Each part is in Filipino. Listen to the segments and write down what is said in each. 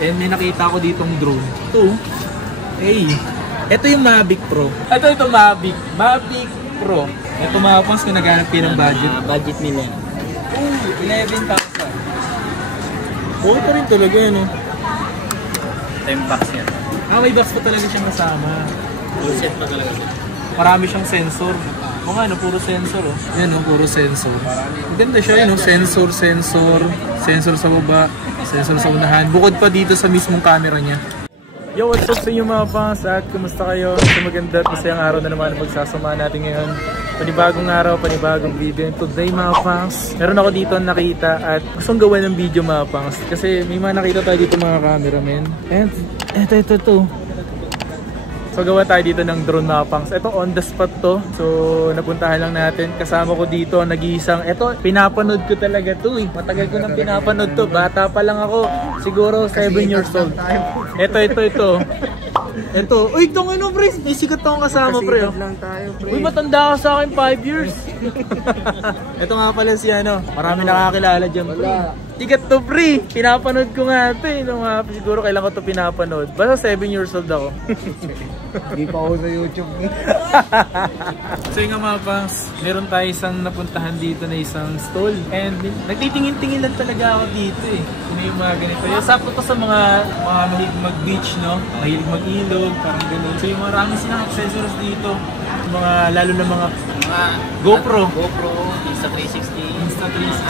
And may nakita ko ditong drone. Ito. Hey. Ito yung Mavic Pro. Ito Mavic. Mavic Pro. Ito mga pang kung naghanap kayo ng budget. Budget nila. 11,000. Okay pa rin talaga yan, no? 10 bucks yan. May box pa talaga siyang kasama. Full set pa talaga siya. Marami siyang sensor. O nga, no, puro sensor, oh. Yan, no, puro sensor. Maganda siya, no? Sensor sa baba, sensor sa unahan. Bukod pa dito sa mismong camera niya. Yo, what's up sa inyo mga pangs? At kumusta kayo? Sa maganda at masayang araw na naman ang pagsasama natin ngayon. Panibagong araw, panibagong video. And today mga pangs, meron ako dito nakita at gustong gawa ng video mga pangs. Kasi may mga nakita tayo dito mga cameramen. And ito. So gawa tayo dito ng drone mga pangs. Ito on the spot to. So napuntahan lang natin. Kasama ko dito nag-iisang. Ito pinapanood ko talaga to eh. Matagal ko nang pinapanood to. Bata pa lang ako. Siguro 7 years old. Ito. Uy, itong ano pre. May sikat akong kasama pre. lang tayo, pre. Uy, matanda ka sa akin 5 years. Ito nga pala si ano. Marami nakakilala dyan pre. Tigat to pre. Pinapanood ko nga ito eh. Siguro kailan ko to pinapanood. Basta 7 years old ako. Hindi pa ako sa YouTube eh. So yung nga mga pangs, meron tayo isang napuntahan dito na isang stall. And nagtitingin-tingin lang talaga ako dito eh. Kung yung mga ganito. Yung sakto to sa mga mahilig mag-beach, no? Mahilig mag-ilog, parang gano'n. So yung marami silang accessories dito. Mga, lalo na mga GoPro, Insta360.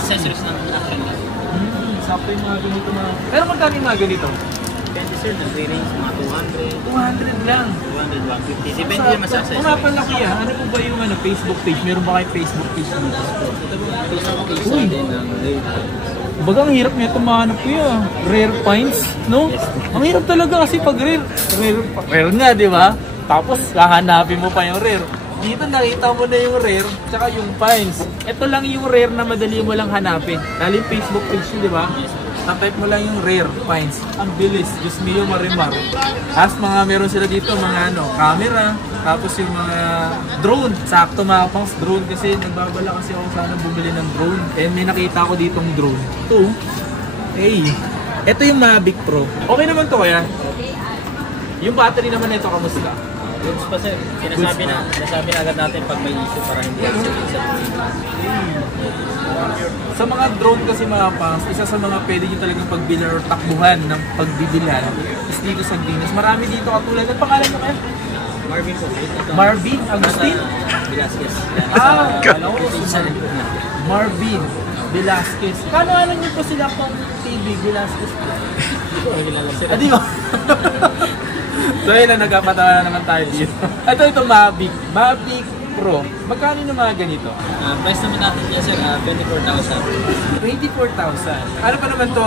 Accessories ng action. Sakto yung mga ganito mga... Pero magkano yung mga ganito? Depende sir, nag-range mga 200. 200 lang. 200, 150. Depende naman sa accessories. Kung nga pala kuya, ano po ba yung Facebook page? Meron ba kayong Facebook page dito? Ito ba yung Facebook page natin ng Rare Finds? Baga ang hirap niya tumahanap kuya. Rare finds, no? Ang hirap talaga kasi pag rare nga, di ba? Tapos hahanapin mo pa yung rare. Dito nakita mo na yung rare, tsaka yung finds. Ito lang yung rare na madali mo lang hanapin. Lalo yung Facebook page yun, di ba? Type mo lang yung rare finds. Ang bilis, Diyos mio marimar. As mga meron sila dito, mga ano, camera. Tapos yung mga drone. Sakto mga pangs drone kasi nagbabala kasi ako sana bumili ng drone. And may nakita ko ditong drone. Ito. Hey. Ito yung Mavic Pro. Okay naman to kaya? Yung battery naman ito, kamusta? Goods pa sir. Sinasabi na agad natin pag may issue para hindi sa Sa mga drone kasi mga pangs, isa sa mga pwede nyo talagang pagbilan or takbuhan ng pagbibilan is dito sa Venus. Marami dito katulad. Ang pangalan mo kaya? Marvin po. Marvin Agustin? Velasquez. Alam ko Marvin Velasquez. Kano nyo po sila pang TV Velasquez? Di ba? So yun na, nagkapatawa na naman tayo dito. Ito Mavic Pro. Magkano yung mga ganito? Price naman natin yan sir, 24,000. 24,000. Ano pa naman to,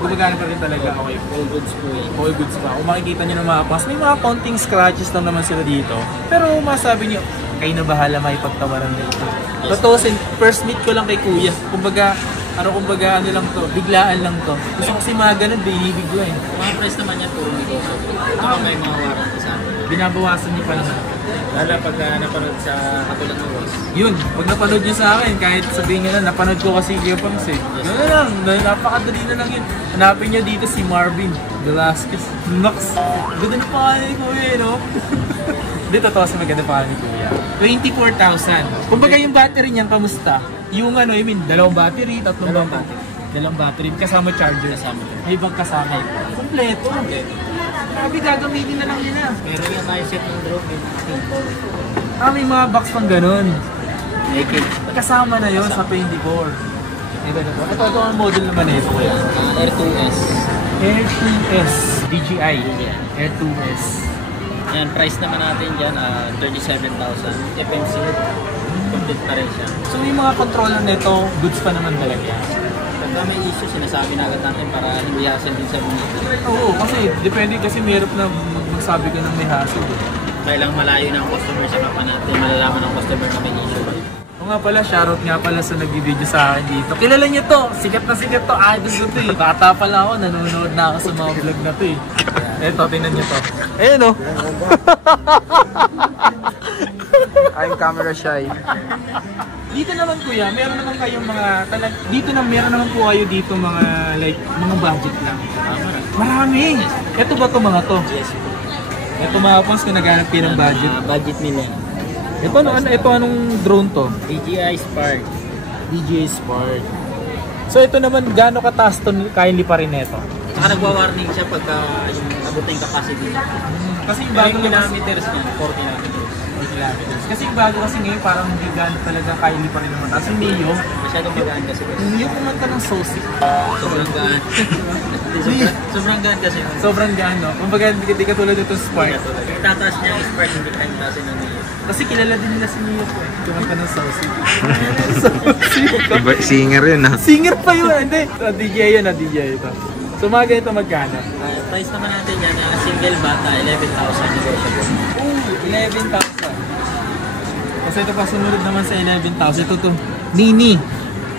gumagana pa rin talaga. Okay. All goods po eh. All goods pa. Kung makikita nyo ng mga pas, may mga counting scratches lang naman sila dito. Pero masabi nyo, kayo na bahala maipagtawaran dito. Yes. Totoo, first meet ko lang kay kuya. Kumbaga ano lang to, biglaan lang to. Gusto kasi mga ganun, binibig ko eh. Mga price naman yan, puro negosyo. Ito may mga warranty sa amin. Binabawasan niyo pa naman. Lalo pag napanood sa katulad ng Ross. Yun, pag napanood niyo sa akin, kahit sabihin niyo na, napanood ko kasi Kuya Pangs eh. Gano'n lang, napakadali na lang yun. Hanapin niyo dito si Marvin Velasquez. Nox! Ganda na pangalan ni Kuya eh, no? Dito to sa maganda pangalan ni Kuya. 24,000. Kumbaga yung battery niyan, kamusta? Yung ano, I mean, dalawang battery, tatlong battery, kasama charger. May ibang kasama ito. Kompleto. Grabe, gagamitin na lang nila. Meron yung tayo set ng drone. May mga box pang ganun. Naked. Kasama na yon sa 24. Ito ang model naman ito kuya. Air 2S. Air 2S. DJI. Air 2S. Yan, price naman natin dyan, 37,000. FMC. Complete pa rin siya. So yung mga controller nito, goods pa naman talaga. Pagka may issue, sinasabi na agad natin para hindi hassle din sa mga. Oo, kasi depende kasi mayroon na magsabi ka ng may hassle. Kailang malayo na ang customer sa mapa natin, malalaman ng customer na may issue. O nga pala, shoutout nga pala sa nag-video sa akin dito. Kilala niyo to, sikat na to, idol ko to eh. Bata pala ako, nanonood na ako sa mga vlog na to eh. Eto, tingnan niyo to. Ayan o. I'm camera shy. Dito naman kuya, meron naman kayong mga dito na meron naman po kayo dito mga like mga budget lang. Marami. Ito ba to mga to? Yes. Ito mga pons kung naghanap kayo ng budget. Budget nila. Ito anong drone to? DJI Spark. DJI Spark. So ito naman gaano kataas to kaya liparin nito? Saka nagwa-warning siya pagka yung abot na yung capacity niya. Kasi yung Bago bago kilometers niya, 40 kilometers. Kasi yung bago kasi ngayon parang hindi gaano talaga kaya liparin ng mataas. Yung Neo, Masyadong magaan kasi. yung Neo kumanta ng Sosi. Sobrang gaan. Sobrang gaan kasi. Sobrang gaano. Kumbaga hindi ka tulad ito Spark. Tataas niya yung Spark, hindi pa yung klase ng Neo. Kasi kilala din nila si Neo po eh. Kumanta ng Sosi. Singer yun ah. Singer pa yun. Hindi. DJ yun DJ ito. So mga ganito magkano? Price naman natin yan, single bata, 11,000 negotiable. Oh, 11,000. Kasi ito pa sumunod naman sa 11,000. Ito to. Mini.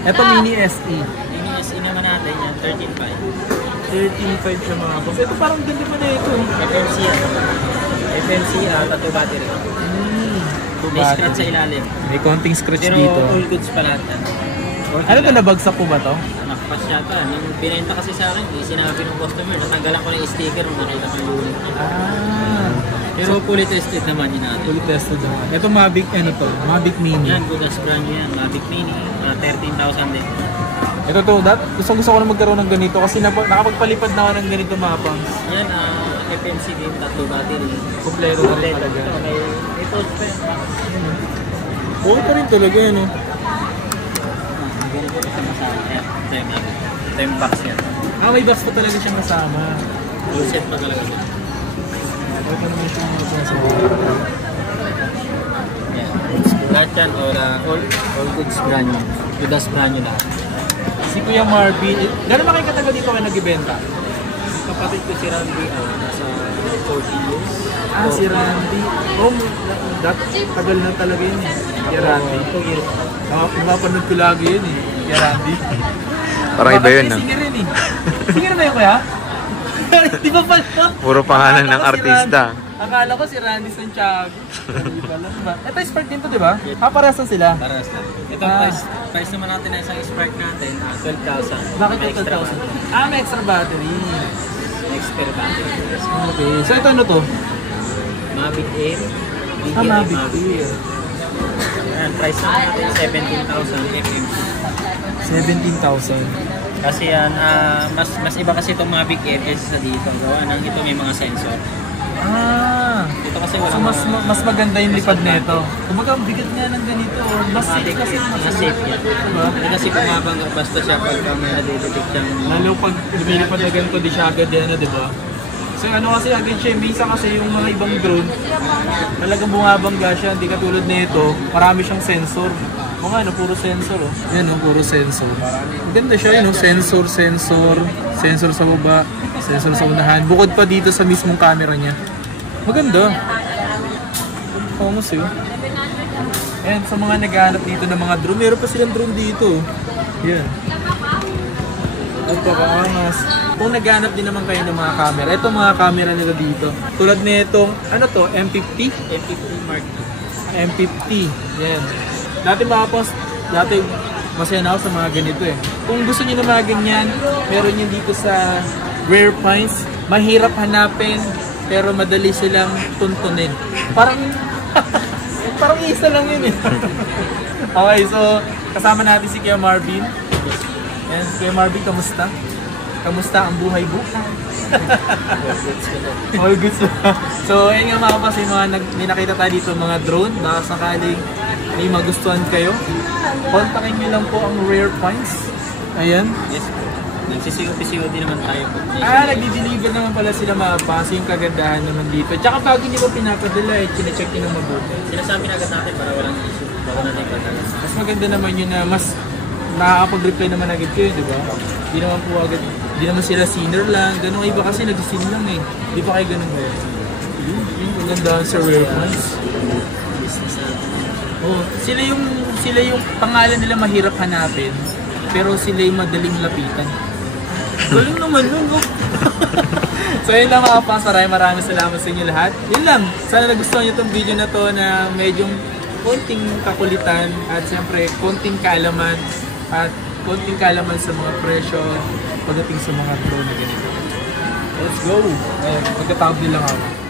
Ito Mini SE. Mini SE naman natin yan, 13,500. 13,500 siya mga boss. Ito parang ganda pa na ito. FMC yan. FMC, tattoo battery. May scratch sa ilalim. May konting scratch Pero dito. all goods pa lahat yan. Ano ito, nabagsak po ba to? Nakpas yata. Nung binenta kasi sa akin, sinabi ng customer, natanggalan ko na yung sticker nung nakita ko yung unit. Pero fully tested naman yun natin. Fully tested naman. Ito Mavic, ano to? Mavic Mini. Yan, good as brand new yan. Mavic Mini, 13,000 din. Ito to, gusto ko na magkaroon ng ganito kasi nakapagpalipad na ako ng ganito mapang. Yan, FMC din, tattoo battery. Kompleto na rin talaga. Ito, may touch pa yan. Okay pa rin talaga yun, no? Ganito kasi masama. Ito yung box yan. May box pa talaga siyang kasama. Full set pa talaga siya. Ito naman siyang kasama. Yan. Lahat yan, all goods brand new. Good as brand new lahat. Si Kuya Marvin, gano'n ba kayo katagal dito kayo nag-ibenta? Kapatid ko si Randy, nasa 14 years. Si Randy. Tagal na talaga yun eh. Si Randy. 2 years. Napanood ko lagi yun eh. Si Randy. Parang iba yun ah. Singer yun eh. Singer ba yun kuya? Di ba pala? Puro pangalan ng artista. Akala ko si Randy Santiago. Di ba lang ba? Ito Spark din to, di ba? Pares na sila. Paras lang. Ito price naman natin na isang Spark natin, 12,000. Bakit May extra 12,000? battery. May extra battery. Extra battery. Okay. So ito ano to? Mavic Air. Mavic Air. Ayan, price naman natin 17,000 FMC. 17,000. Kasi yan, mas iba kasi itong Mavic Air kaysa sa dito. Gawa nang ito may mga sensor. Ito kasi So mas maganda yung lipad nito. Kumbaga ang bigat nga ng ganito. Mas safe kasi. Mas safe yan. Diba? Kasi kumabang basta siya pagka may nadidetect siyang... Lalo pag lumilipad na ganito, di siya agad yan, di ba? So ano kasi agad siya, minsan kasi yung mga ibang drone, talagang bumabangga siya, hindi katulad nito, marami siyang sensor. O nga, puro sensor oh. Yan puro sensor. Maganda siya yun sensor sa baba, sensor sa unahan. Bukod pa dito sa mismong camera niya. Maganda. Almost yun. And sa mga naghahanap dito ng mga drone, meron pa silang drone dito. Yan. Pagpapangas. Kung naghanap din naman kayo ng mga camera, ito mga camera nila dito. Tulad nitong, ano to, M50? M50 Mark II. M50. Yan. Dati masaya na ako sa mga ganito eh. Kung gusto niyo ng mga ganyan, meron yun dito sa Rare Finds. Mahirap hanapin, pero madali silang tuntunin. Parang isa lang yun eh. Okay, so kasama natin si Kuya Marvin. And Kuya Marvin, kamusta? Kamusta ang buhay buka? All good. So, ayun nga mga kapatid, may nakita tayo dito mga drone. Baka sakaling may magustuhan kayo, kontakin nyo lang po ang Rare Finds. Ayan. Yes po. Nagsisiyo-PCOD naman tayo po. Nagdi-deliver naman pala sila mapasa yung kagandahan naman dito. Tsaka bago nyo pa pinapadala, chinecheck nyo na mabuti. Sinasabi na agad natin para walang issue. Bago natin padala. Mas maganda naman yun na mas nakakapag-reply naman agad kayo, di ba? Di naman po agad, di naman sila sinner lang. Ganun iba kasi nag-sin lang eh. Di pa kayo ganun ba? Yung kagandahan sa Rare Finds. Sila yung pangalan nila mahirap hanapin, pero sila yung madaling lapitan. Galing naman yun, no? So yun lang mga pasaray, maraming salamat sa inyo lahat. Yun lang, sana nagustuhan nyo itong video na to na konting kakulitan at siyempre konting kaalaman at konting kaalaman sa mga presyo pagdating sa mga drone na ganito. Let's go! Ayun, magka-tab lang ako.